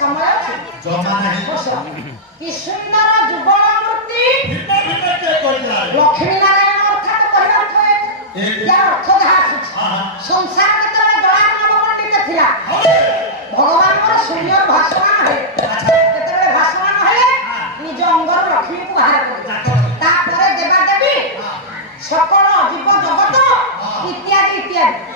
समय अछि जमा नहीं कि सुंदर जुगल मूर्ति भीतर भीतर के कोइला लक्ष्मी नारायण अर्थात कहला अर्थ या अर्थ जहा संसार केतरे जड़ा नव पंडित थिला भगवान को सुंदर भाषण है केतरे भाषण है निज अंगर लक्ष्मी को बाहर कर तापर देवा देवी सकल जीव जगत इत्यादि इत्यादि